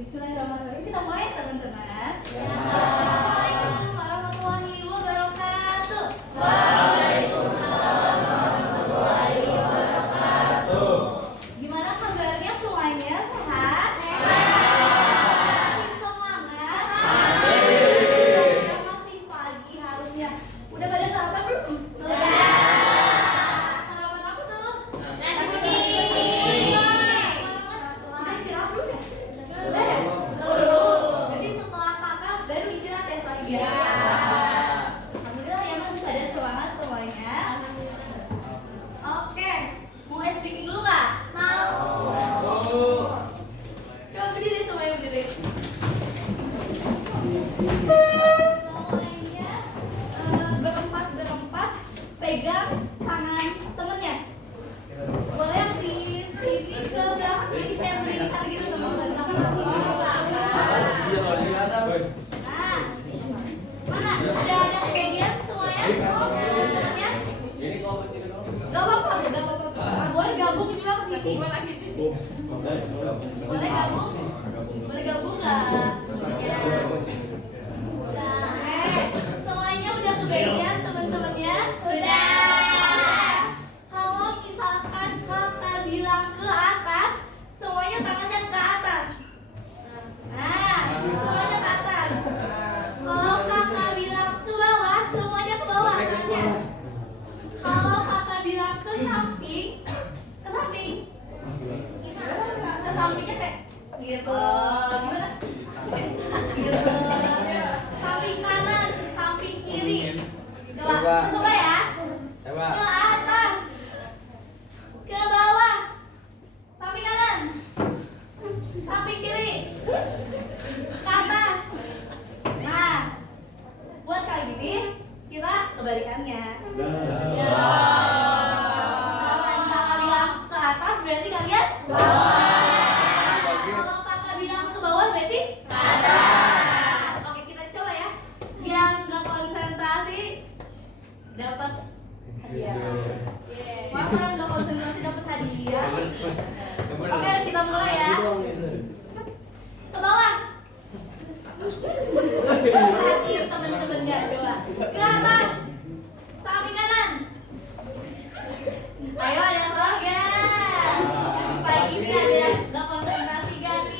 Bismillahirrahmanirrahim. Kita mulai teman-teman. Assalamualaikum warahmatullahi wabarakatuh. Waalaikumsalam warahmatullahi wabarakatuh. Gimana kabarnya semuanya? Sehat? Sehat. Masih semangat? Masih. Masih pagi harusnya. Udah pada sarapan belum? Sudah. Sarapan apa tuh? Nasi kuning. Udah istirahat belum ya? Udah ya? Jadi setelah kakak baru istirahat ya lagi ya? Alhamdulillah ya masih pada semangat semuanya. Oke, mulai speaking dulu nggak? Mau. Coba berdiri semuanya berdiri. Semuanya berempat pegang tangan temennya. Boleh yang di sini seberang ini kayak melingkar gitu teman-teman. Nah, mana? Ada kejadian semuanya? Temennya? Gak apa-apa. Boleh gabung juga ke sini. Boleh gabung? Boleh gabung nggak? Ya. Semuanya udah kebagian teman-temannya? Sudah. Kalau misalkan kakak bilang ke atas, semuanya tangannya ke atas. Nah, semuanya ke atas. Kalau kakak bilang ke bawah, semuanya ke bawah tangannya. Kalau kakak bilang ke samping, gimana? Ke sampingnya kayak gitu. Gimana? Gitu. Samping kanan, samping kiri. Coba ya. Ke atas, ke bawah, samping kanan, samping kiri, ke atas. Nah, buat kali ini kita kebalikannya. Kalau kakak bilang ke atas berarti kalian bawah. Kalau kakak bilang ke bawah berarti ke atas. Oke, kita coba ya. Yang nggak konsentrasi dapat hadiah. Masa yang nggak konsentrasi dapat hadiah? Oke, kita mulai ya. Ke bawah. Perhatiin teman-temannya, coba. Ke atas. Samping kanan. Ayo, ada yang salah gak? Pagi ini ada yang nggak konsentrasi gak nih?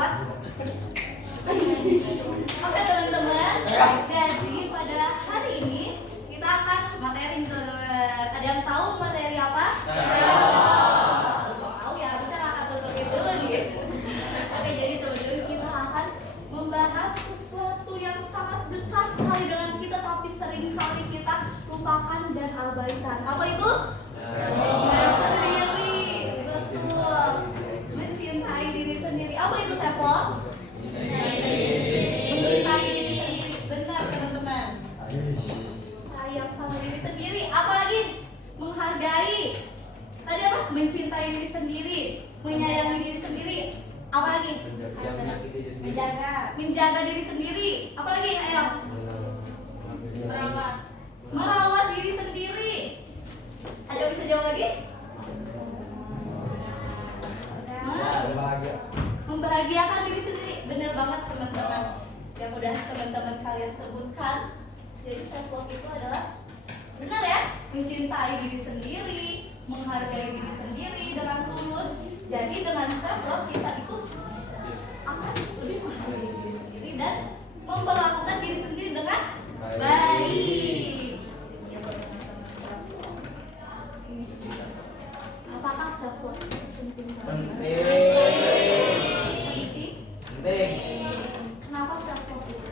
merawat. Oke teman-teman, jadi pada hari ini kita akan materi teman-teman. Ada yang tahu materi apa? Tahu ya, harusnya kakak tutupin dulu nih. Oke, jadi teman-teman kita akan membahas sesuatu yang sangat dekat sekali dengan kita, tapi sering kali kita lupakan dan abaikan. Apa itu? Sendiri. Betul. Mencintai diri sendiri. Apa itu self love? Mencintai diri sendiri. Benar teman-teman. Sayang sama diri sendiri. Apalagi menghargai. Tadi apa? Mencintai diri sendiri, menyayangi diri sendiri. Apalagi? Menjaga diri sendiri. Apalagi? Ayo. Merawat diri sendiri. Ada yang bisa jawab lagi? Membahagiakan diri sendiri. Benar banget teman-teman. Yang udah teman-teman kalian sebutkan. Jadi self love itu adalah benar ya, mencintai diri sendiri, menghargai diri sendiri dengan tulus. Jadi dengan self love kita itu akan lebih menghargai diri sendiri dan memperlakukan diri sendiri dengan baik. Apakah self love itu penting? Penting. Kenapa self love itu?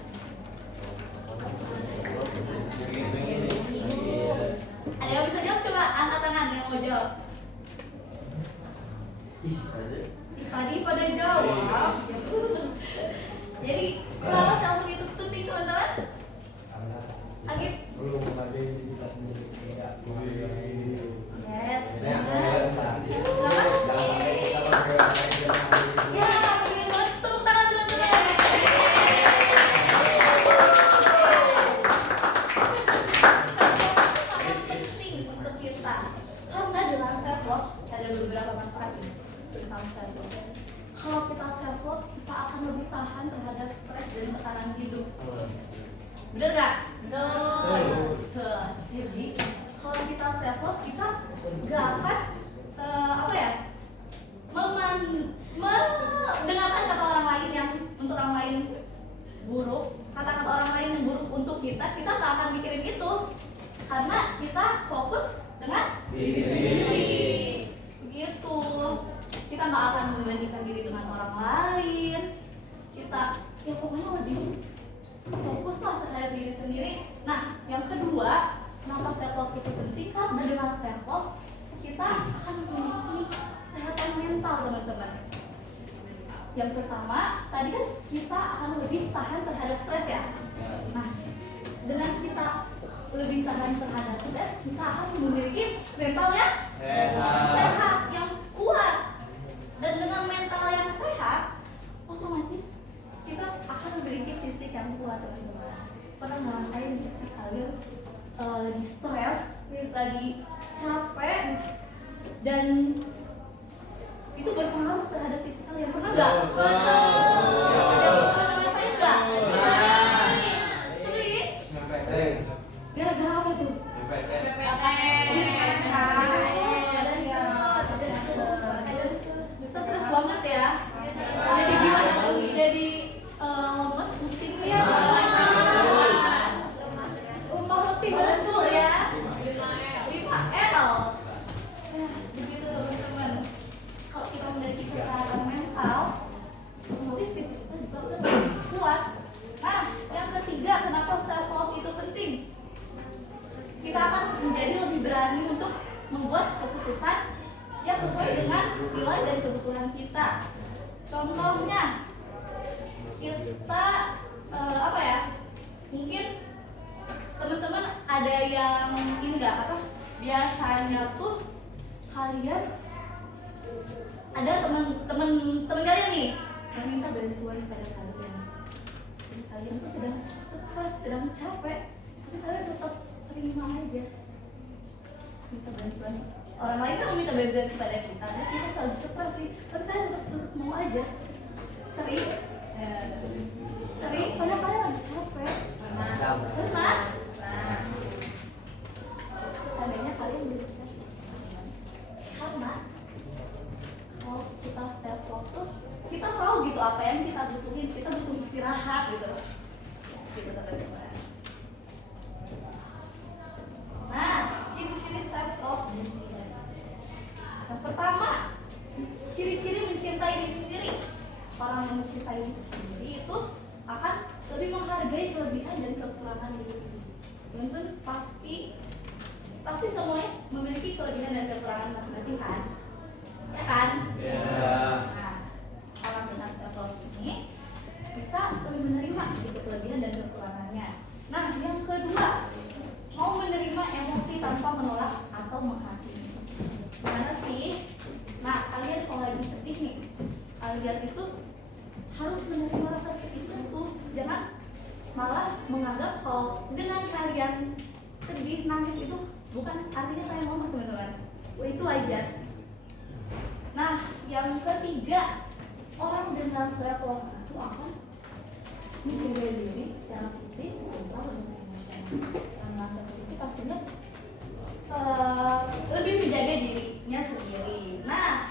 Ada yang bisa jawab? Coba angkat tangan yang mau jawab. Tadi pada jawab. Jadi kenapa self love itu penting teman-teman? Agib? Yes. Kenapa? Ya, penting banget. Tepuk tangan teman-teman. Sangat penting untuk kita. Karena dengan self love ada beberapa manfaat tentang self love. Kalau kita self love, kita akan lebih tahan terhadap stres dan tekanan hidup. Bener gak? Betul. Jadi kalau kita self love, kita gak akan mendengarkan kata orang lain yang untuk orang lain buruk, kata-kata orang lain yang buruk untuk kita gak akan mikirin itu, karena kita fokus dengan diri sendiri. Begitu. Kita gak akan membandingkan diri dengan orang lain. Kita ya pokoknya lebih fokuslah terhadap diri sendiri. Nah, yang kedua, kenapa self love itu penting? Karena dengan self love kita akan memiliki kesehatan mental teman-teman. Yang pertama, tadi kan kita akan lebih tahan terhadap stres ya. Nah, dengan kita lebih tahan terhadap stres, kita akan memiliki mental yang sehat, yang kuat. Dan dengan mental yang sehat, otomatis kita akan memiliki fisik yang kuat teman-teman. Pernah ngerasain nggak sih kalian lagi stres, lagi capek, dan itu berpengaruh terhadap fisik kalian? Pernah nggak? Ada yang pernah ngerasain nggak? Sering? Gara-gara apa tuh? Stres banget ya. Jadi gimana tuh? Jadi lemes, pusing ya. Rumah letih lesu ya. 5L. Begitu teman-teman. Kalau kita memiliki kesehatan mental, otomatis fisik kita juga udah kuat. Nah, yang ketiga, kenapa self love itu penting? Kita akan menjadi lebih berani untuk membuat keputusan yang sesuai dengan nilai dan kebutuhan kita. Contohnya, kita mungkin teman-teman ada yang ini nggak biasanya tuh kalian ada teman kalian nih yang minta bantuan pada kalian. Dan kalian tuh sedang stres, sedang capek, tapi kalian tetap terima aja minta bantuan. Orang lain kan minta bantuan kepada kita, terus kita lagi stres nih, tapi kalian tetap mau aja. Sering, padahal kalian lagi capek. Pernah? Tandanya kalian bisa. Karena kalau kita self love tuh kita tahu gitu apa yang kita butuhin, kita butuh istirahat gitu. Gitu teman-teman. Nah, ciri-ciri self love. Yang pertama, ciri-ciri mencintai diri sendiri. Orang yang mencintai diri sendiri itu akan lebih menghargai kelebihan dan kekurangan diri. Teman-teman pasti semuanya memiliki kelebihan dan kekurangan masing-masing kan? Ya kan? Nah, orang dengan self love ini bisa lebih menerima gitu kelebihan dan kekurangannya. Nah, yang kedua, mau menerima emosi tanpa menolak atau menghakimi. Gimana sih? Nah, kalian kalau lagi sedih nih, kalian itu harus menerima rasa sedih itu. Jangan malah menganggap kalau dengan kalian sedih, nangis itu bukan artinya kalian lemah, teman-teman. Itu wajar. Nah, yang ketiga, orang dengan self love itu akan menjaga diri secara fisik, mental, dan emosional. Karena seperti itu pastinya lebih menjaga dirinya sendiri. Nah,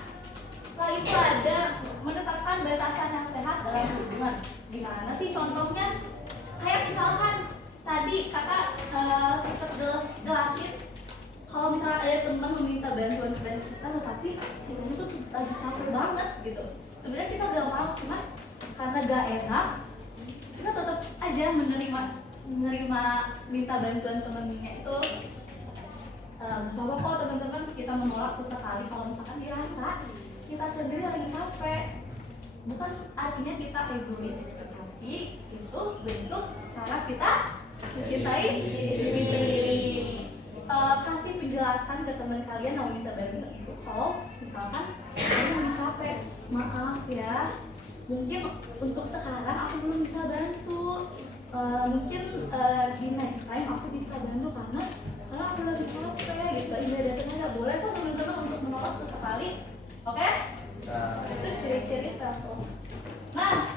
setelah itu ada menetapkan batasan yang sehat dalam hubungan. Gimana sih contohnya? Kayak misalkan tadi kakak sempat jelasin kalau misalnya ada teman meminta bantuan kita, tetapi kita tuh lagi capek banget gitu. Sebenarnya kita gak mau, cuman karena gak enak, kita tetap aja menerima minta bantuan temennya itu. Bahwa kok teman-teman kita menolak sesekali kalau misalkan dirasa kita sendiri lagi capek. Bukan artinya kita egois, tetapi itu bentuk cara kita mencintai diri. Kasih penjelasan ke teman kalian yang minta bantuan itu. Kalau misalkan kamu lagi capek, maaf ya, mungkin untuk sekarang aku belum bisa bantu. Mungkin di next time aku bisa bantu karena sekarang aku lagi capek gitu. Iya, datangnya boleh kok teman-teman untuk menolak sesekali. Oke? Itu ciri-ciri self love. Nah,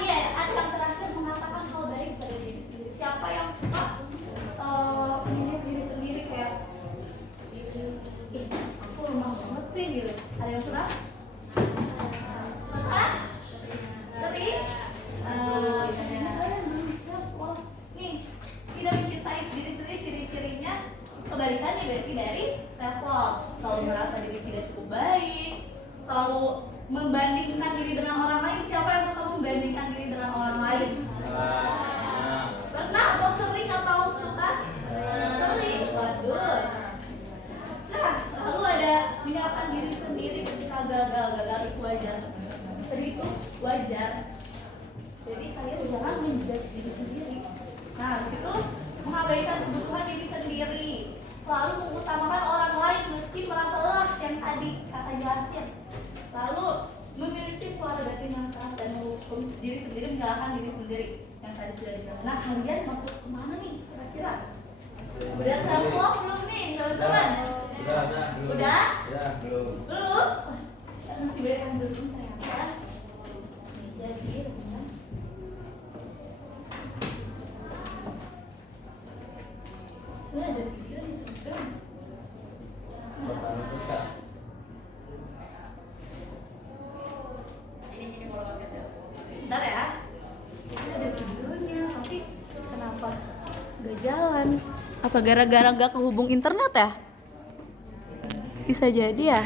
iya, ada yang terakhir mengatakan hal baik pada diri sendiri. Siapa yang suka menjadi diri sendiri kayak aku lemah banget sih gitu. Ada yang suka? Sering? Nih, tidak mencintai diri sendiri, ciri-cirinya kebalikannya berarti dari self love. Selalu merasa diri tidak cukup baik, selalu membandingkan diri dengan orang lain. Siapa yang suka membandingkan diri dengan orang lain? Pernah atau sering atau suka? Sering. Waduh. Nah, lalu ada menyalahkan diri sendiri ketika gagal itu wajar. Sedih itu wajar. Jadi kalian jangan menjudge diri sendiri. Nah, habis itu mengabaikan kebutuhan diri sendiri, selalu mengutamakan orang lain meski merasa lelah yang tadi kata jelasin. Lalu memiliki suara batin yang keras dan menghukum diri sendiri, menyalahkan diri sendiri yang tadi sudah dibilang. Nah, kalian masuk kemana nih kira-kira? Udah self love belum nih teman-teman? Udah? Belum. Wah, masih banyak yang belum ternyata. Jadi teman-teman, sebenarnya ada video di Instagram. Bentar ya. Ini ada videonya, tapi kenapa gak jalan? Apa gara-gara gak kehubung internet ya? Bisa jadi ya.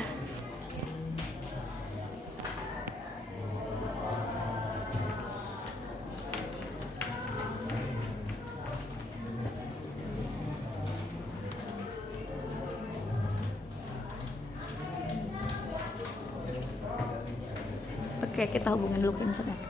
Oke, kita hubungin dulu ke internet.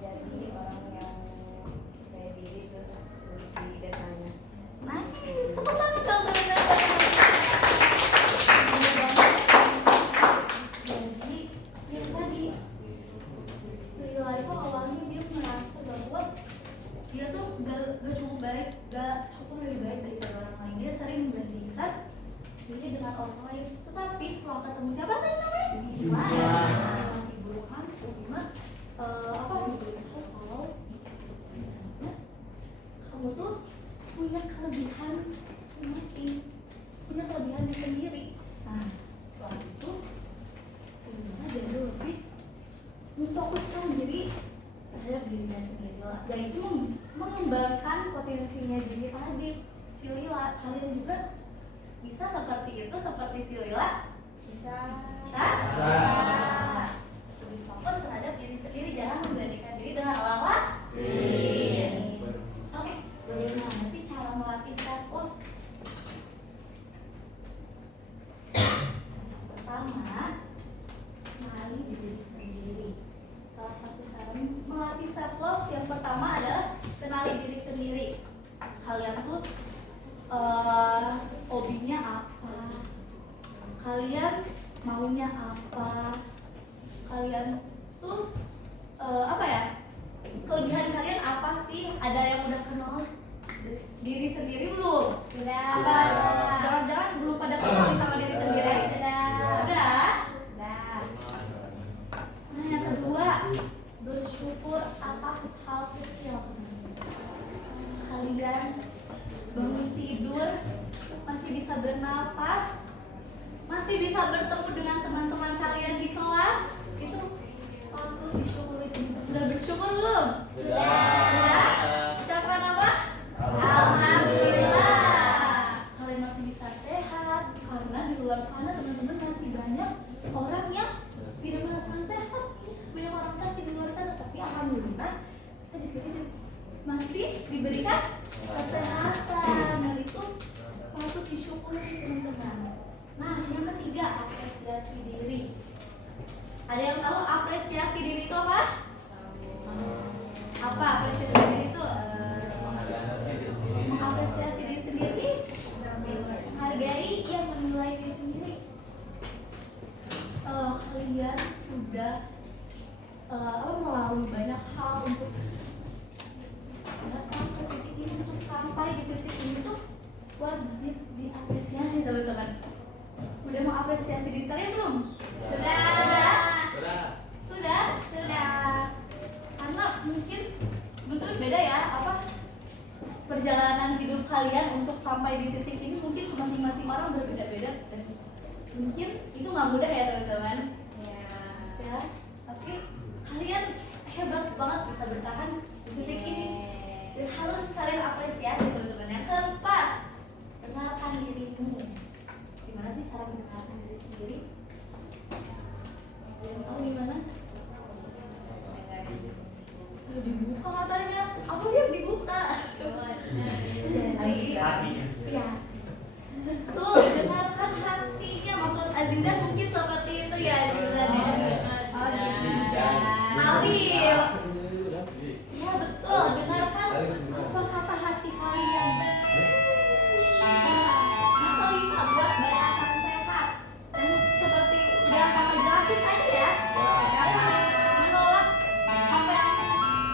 jadi orang yang percaya diri terus di desanya. Nice, tepuk tangan dong teman-teman. Jadi yang tadi Lila itu awalnya dia merasa bahwa dia tuh gak cukup baik, gak cukup lebih baik daripada orang lain. Dia sering membandingkan diri dengan orang lain. Tetapi setelah ketemu siapa tadi namanya? Bima. Masih burukan, Bima apa memberitahu kalau kamu tuh punya kelebihan masing, punya kelebihan sendiri. Nah, setelah itu sebenarnya jadi lebih memfokuskan diri terhadap dirinya sendiri lah. Dan itu mengembangkan potensinya diri tadi si Lila. Kalian juga bisa seperti itu, seperti si Lila? Bisa. Lebih fokus terhadap diri sendiri, jangan membandingkan diri dengan orang lain. Oke, bagaimana sih cara melatih self love? Pertama, kenali diri sendiri. Salah satu cara melatih self love yang pertama adalah kenali diri sendiri. Kalian tuh hobinya apa? Kalian maunya apa? Kalian tuh apa ya? Kelebihan kalian apa sih? Ada yang udah kenal diri sendiri belum? Sudah. Apa? Jangan-jangan belum pada kenal sama diri sendiri? Sudah. Udah? Sudah. Nah, yang kedua, bersyukur atas hal kecil. Kalian bangun tidur, masih bisa bernapas, masih bisa bertemu dengan teman-teman kalian di kelas, itu patut disyukuri. Sudah bersyukur belum? Sudah? Ucapan apa? Alhamdulillah. Kalian masih bisa sehat, karena di luar sana teman-teman masih banyak orang yang tidak merasakan sehat. Banyak orang sakit di luar sana, tapi alhamdulillah kita di sini masih diberikan kesehatan, dan itu patut disyukuri teman-teman. Nah, yang ketiga, apresiasi diri. Ada yang tahu apresiasi diri itu apa? Apa apresiasi diri itu? Mengapresiasi diri sendiri, menghargai yang menilai diri sendiri. Kalian sudah melalui banyak hal untuk datang ke titik ini, untuk sampai di titik ini tuh wajib diapresiasi teman-teman. Udah mau apresiasi diri kalian belum? Sudah. Karena mungkin betul beda ya perjalanan hidup kalian untuk sampai di titik ini, mungkin masing-masing orang berbeda-beda dan mungkin itu nggak mudah ya teman-teman. Ya. Tapi kalian hebat banget bisa bertahan di titik ini. Dan harus kalian apresiasi teman-teman. Yang keempat, dengarkan dirimu. Gimana sih cara mendengarkan diri sendiri? Yang tahu gimana? Dibuka katanya. Aku dia dibuka. Jadi, ya. Tuh, dengarkan hatinya. Maksud Azizan mungkin seperti itu ya, Azizan ya. Oh, gitu. Alif. Ya betul, dengarkan apa kata hati kalian. Yang kelima, buat balasan sehat. Dan seperti udah kakak jelasin tadi ya, menolak apa yang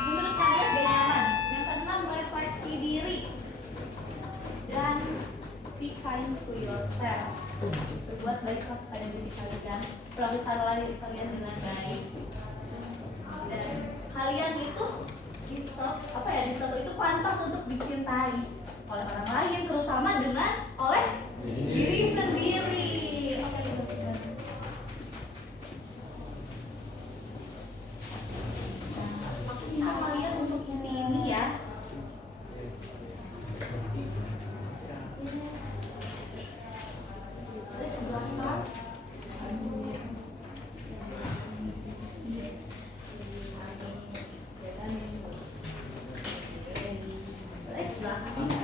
menurut kalian gak nyaman. Yang keenam, refleksi diri. Dan be kind to yourself. Berbuat baik kepada diri kalian, perlakukanlah diri kalian dengan baik. Dan kalian itu deserve itu pantas untuk dicintai oleh orang lain, terutama oleh diri sendiri. Oke, teman-teman. Nah, aku minta kalian untuk isi ini ya. Belakang. Belakang.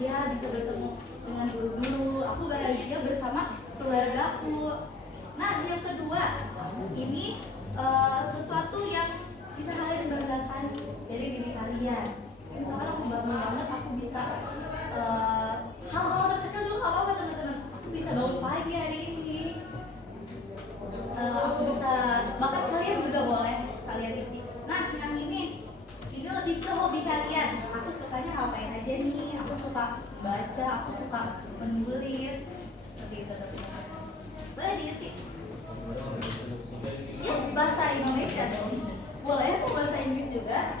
bahagia bisa bertemu dengan guru-guru. Aku bahagia bersama keluargaku. Nah, yang kedua, ini sesuatu yang bisa kalian banggakan dari diri kalian. Misalkan aku bangga banget aku bisa hal-hal terkecil juga nggak apa-apa teman-teman. Aku bisa bangun pagi hari ini. Aku bisa, bahkan kalian juga boleh kalian isi. Nah, yang ini lebih ke hobi kalian. Aku sukanya ngapain aja nih? Aku suka baca, aku suka menulis, seperti itu teman-teman. Boleh diisi. Ya, bahasa Indonesia dong. Boleh kok bahasa Inggris juga.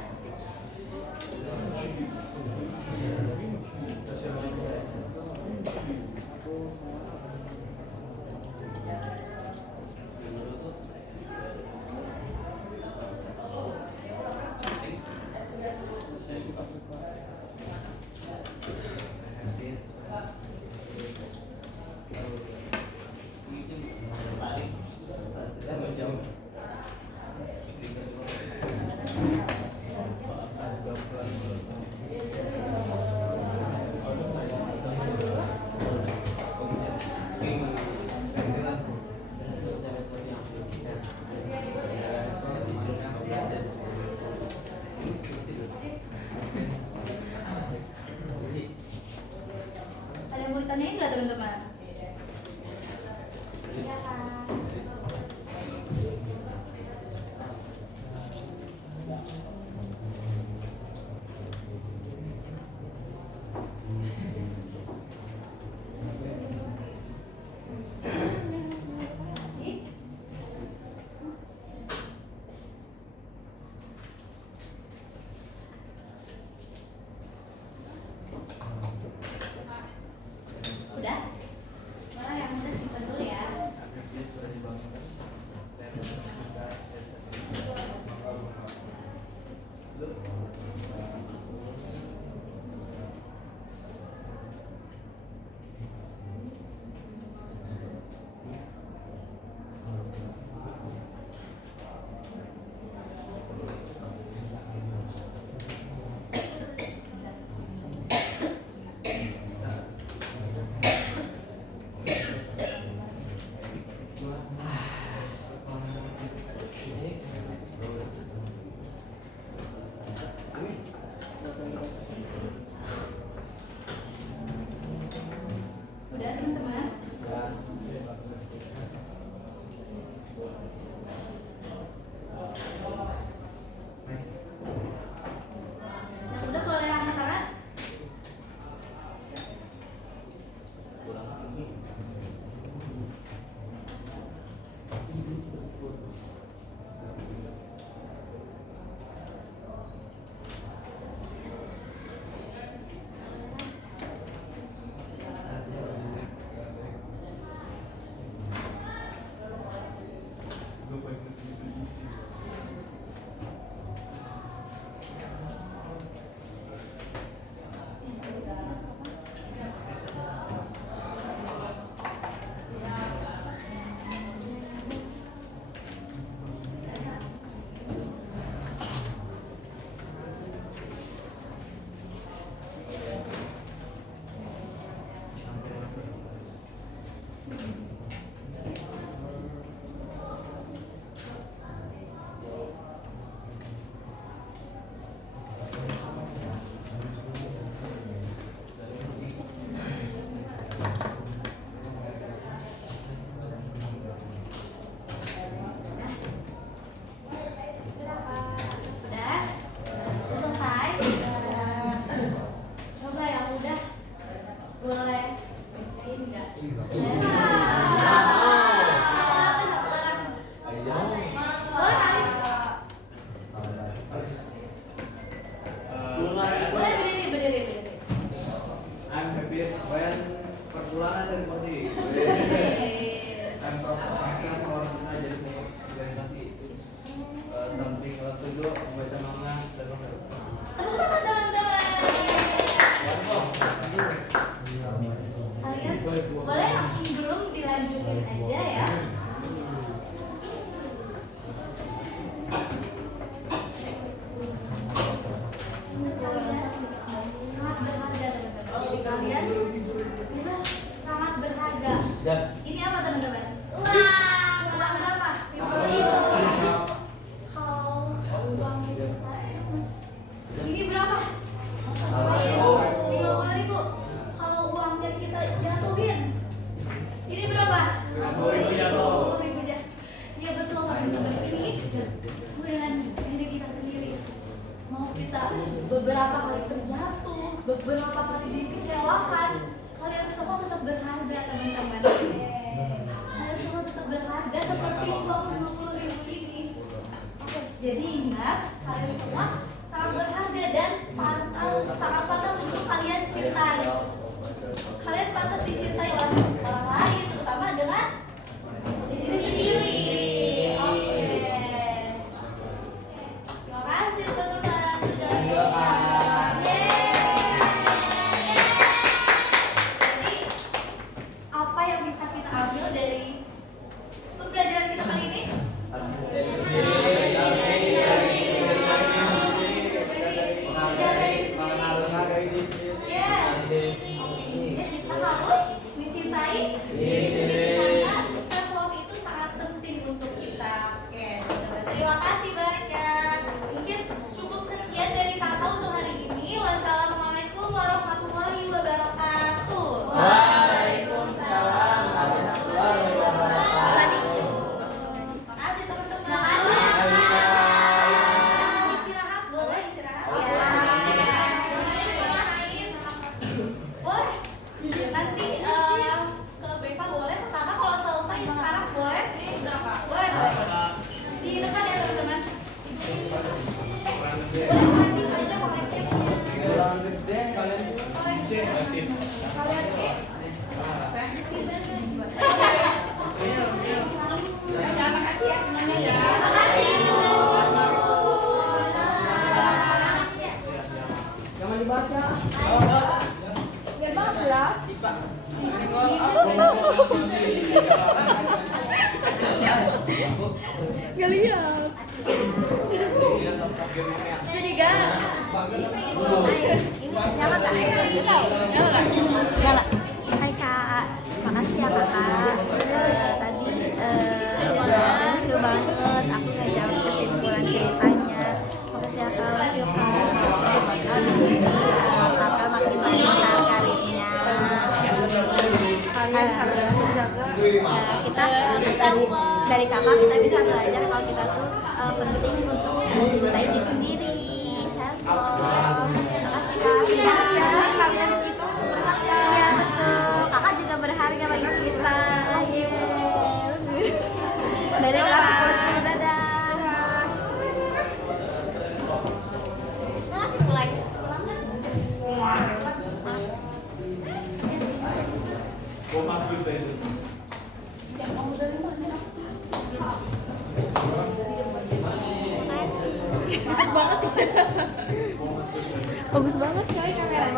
Ada yang mau ditanyain nggak teman-teman? Iya kan? Udah? Mana yang udah simpan dulu ya. Udah teman-teman? Yang udah boleh angkat tangan? terjatuh, beberapa kali dikecewakan, kalian semua tetap berharga teman-teman. Kalian semua tetap berharga seperti uang 50.000 ini. Oke, jadi ingat kalian semua sangat berharga dan sangat pantas untuk kalian cintai. Kalian pantas dicintai oleh orang lain, terutama dengan diri sendiri. Oke. Terima kasih teman-teman sudah selesai. Jadi apa yang bisa kita ambil dari pembelajaran kita kali ini? Kita harus mencintai diri sendiri karena self love itu sangat penting untuk kita. Oke, terima kasih banyak. Mungkin cukup sekian dari kakak untuk hari ini. Wassalamualaikum warahmatullahi wabarakatuh. Waalaikumsalam warahmatullahi wabarakatuh. Terima kasih teman-teman. Istirahat boleh istirahat. Boleh. Nanti ke BK boleh pertama kalau selesai sekarang boleh berapa? Boleh. Di depan ya teman-teman. Boleh aja kolektif. Terima kasih ya semuanya ya. Terima kasih Bu. Jangan dibaca. Biar banget ya. Gak lihat. Jadi gak. Nyala gak? Nyala. Hai Kak, makasih ya Kakak. Tadi berhasil banget aku ngejawab kesimpulan ceritanya. Makasih ya Kak, love you Kak. Semoga di sini Kakak makin lancar karirnya. Kalian harus menjaga. Kita dari Kakak kita bisa belajar kalau kita tuh penting untuk mencintai diri sendiri. Self love. Makasih Kak. Berharga kalian itu berharga. Iya betul. Kakak juga berharga bagi kita. Dari kelas 10 dadah. Masih mulai. Bagus banget coy kamera.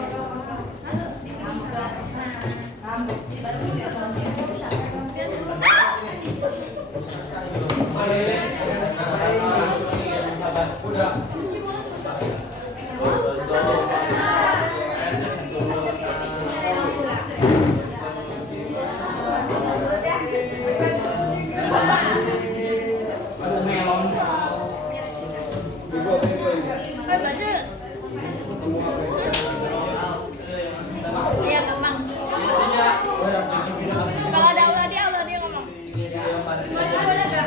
Iya gampang. Kalau ada ulah dia ngomong. Udah gak?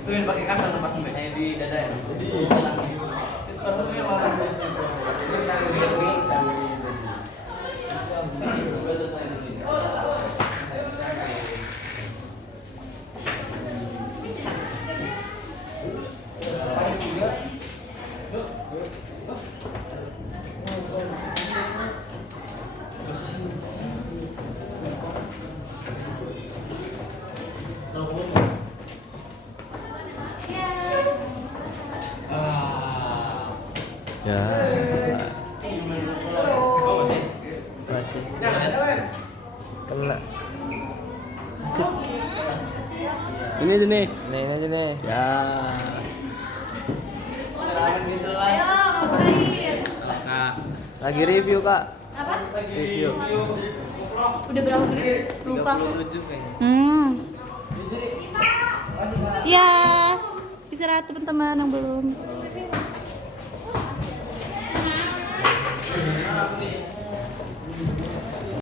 Itu yang pakai kamera tempat tempatnya di dada ya. Jadi silang itu. Itu yang warna biasanya. Udah selesai ini. Ah. Ya. Oh, masih. Masih. Kena. Ini aja nih. Nih, ini aja nih. Ya. Kerawan gitu lah. Ayo, ngapain? Kak. Lagi review, Kak. Apa? Review. Udah berapa menit? Lupa. 37 kayaknya. Ya, istirahat teman-teman yang belum.